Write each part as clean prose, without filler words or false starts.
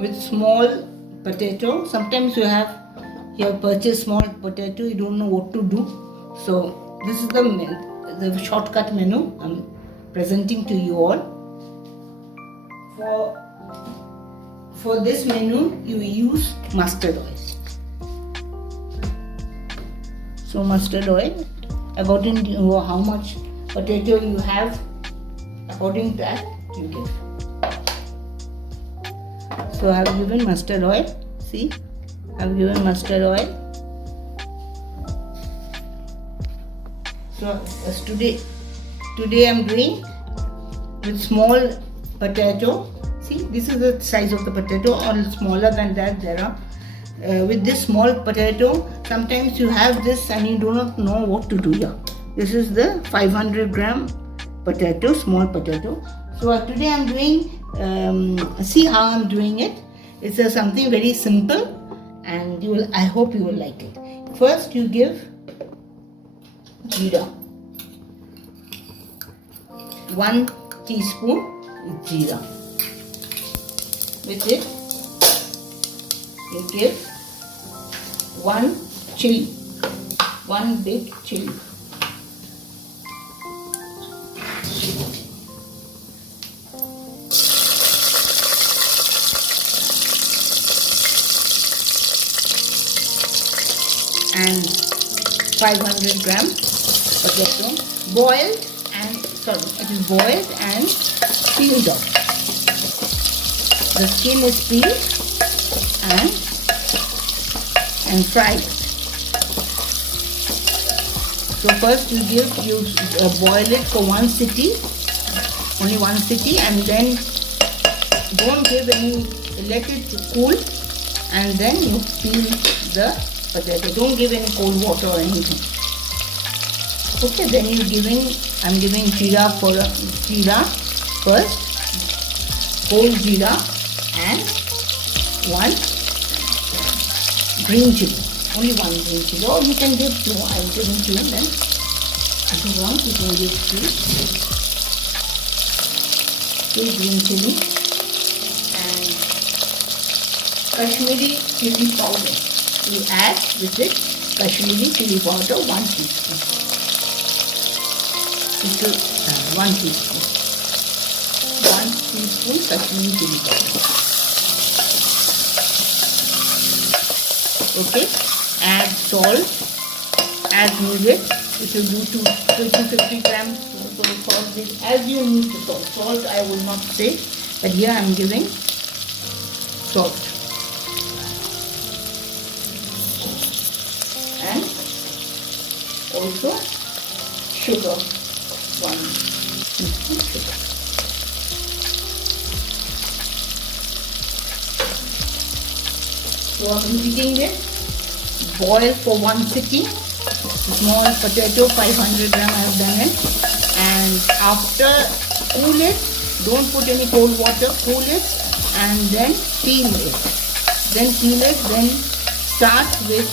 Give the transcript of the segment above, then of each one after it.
with small potato. Sometimes you have purchased small potato, you don't know what to do. So this is the shortcut menu I'm presenting to you all. For this menu, you use mustard oil. So mustard oil, according to how much potato you have, according to that you give. So I have given mustard oil. See, I have given mustard oil. So as today I am doing with small potato. See, this is the size of the potato, or smaller than that there are. With this small potato, sometimes you have this and you do not know what to do here. This is the 500 gram potato, small potato. So today I am doing, see how I am doing it. It's something very simple, and I hope you will like it. First you give jeera. 1 teaspoon jeera. With it, you give 1 chili, 1 big chili. And 500 gram potato, boiled and it is boiled and peeled off. The skin is peeled and fried. So first you boil it for 1 city, only 1 city, and then don't give any, let it cool, and then you peel the potato. Don't give any cold water or anything. Okay, then I'm giving jeera first, whole jeera, and 1 green chili, only 1 green chili. Or you can give 2. I'm giving 2. Then if you want, you can give 2 green chili and Kashmiri chili powder. You add with it Kashmiri chili powder 1 teaspoon. 1 teaspoon. 1 teaspoon Kashmiri chili powder. Okay, add salt as needed. If you do 250 grams for the salt, as you need the salt. Salt I will not say, but here I am giving salt. And also sugar, 1 teaspoon sugar. So I am heating it. Boil for 1 sitting. Small potato, 500 gram I have done it. And after, cool it. Don't put any cold water. Cool it and then peel it. Then start with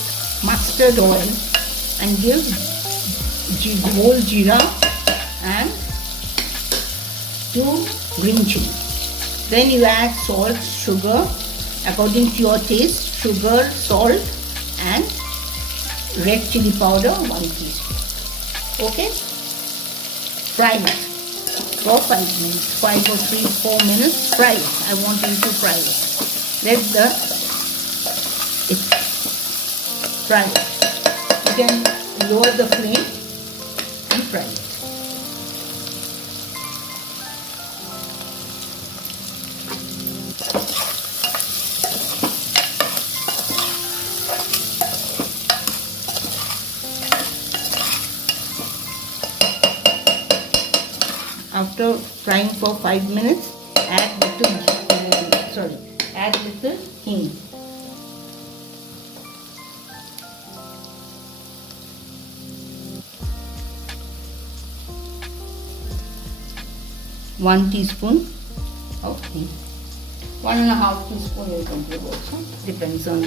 mustard oil and give whole jeera and 2 green chili. Then you add salt, sugar according to your taste. Sugar, salt, and red chili powder 1 teaspoon. Okay, fry it for 5 minutes, 5 or 3, 4 minutes. Fry it. I want you to fry it. Let it fry it. You can lower the flame and fry it. After frying for 5 minutes, add little hing. One teaspoon of hing. 1.5 teaspoon you can give also. Depends on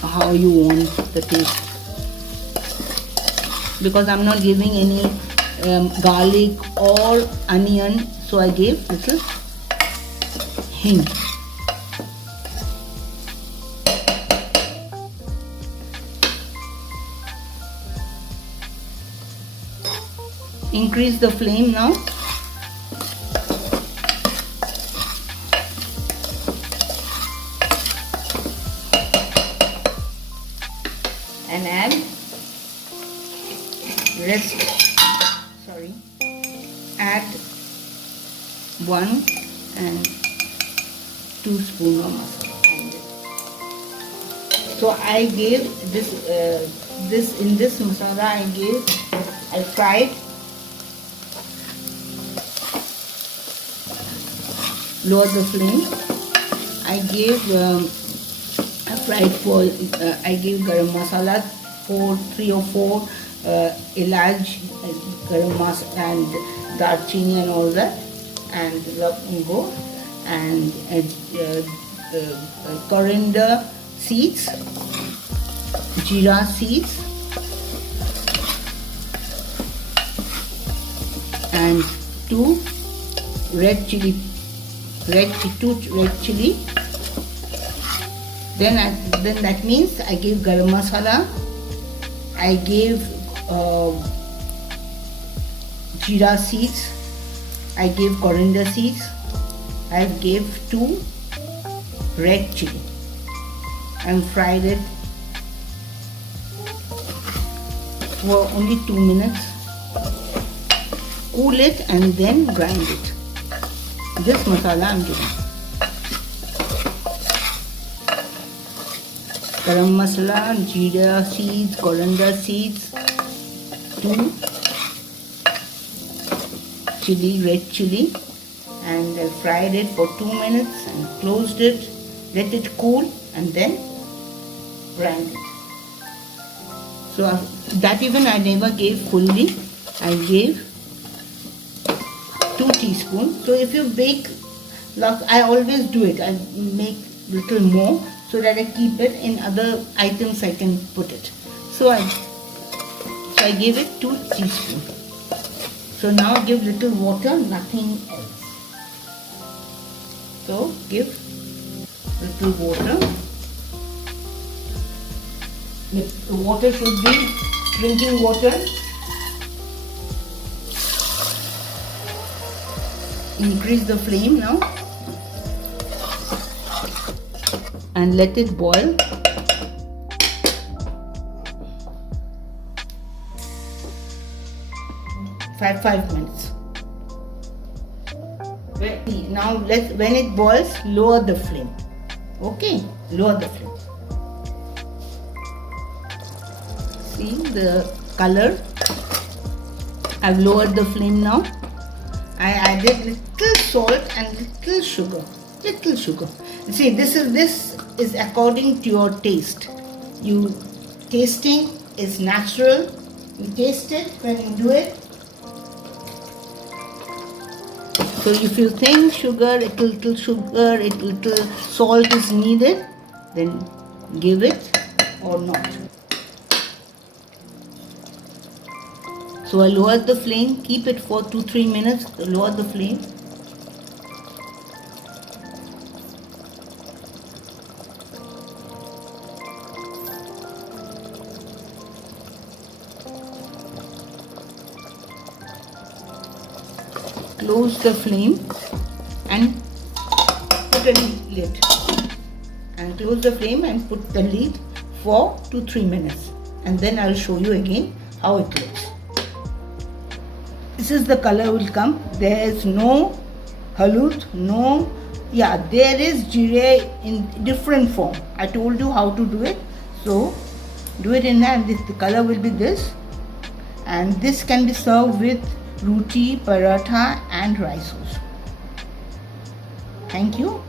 how you want the taste. Because I'm not giving any garlic or onion, so I gave little hing. Increase the flame now. And add add 1 and 2 spoon of masala. So I gave in this masala I fried lower the flame. I gave I gave garam masala 3 or 4 ilaj, garam masala and darchini and all that, and lavanga and coriander seeds, jeera seeds, and 2 red chili. Then that means I gave garam masala, I gave jeera seeds, I gave coriander seeds, I gave 2 red chili and fried it for only 2 minutes. Cool it and then grind it. This masala I am doing. Garam masala, jeera seeds, coriander seeds, 2 red chili, and I fried it for 2 minutes and closed it, let it cool and then grind it. So that even I never gave fully, I gave 2 teaspoons. So if you bake, like I always do it, I make little more so that I keep it in other items I can put it. So I gave it 2 teaspoons. So now give little water, nothing else. So give little water. The water should be drinking water. Increase the flame now and let it boil. Five minutes. Now when it boils, lower the flame. Okay, lower the flame. See the color. I've lowered the flame now. I added little salt and little sugar. See, this is according to your taste. Tasting is natural. You taste it when you do it. So if you think little sugar, little salt is needed, then give it or not. So I lowered the flame, keep it for 2-3 minutes, lower the flame. Close the flame and put a lid. And close the flame and put the lid for 2-3 minutes. And then I will show you again how it looks. This is the color will come. There is no halud, there is jeera in different form. I told you how to do it. So do it in that. The color will be this. And this can be served with roti, paratha and rice also. Thank you.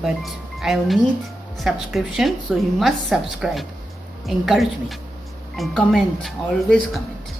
But I need subscription, so you must subscribe. Encourage me and comment. Always comment.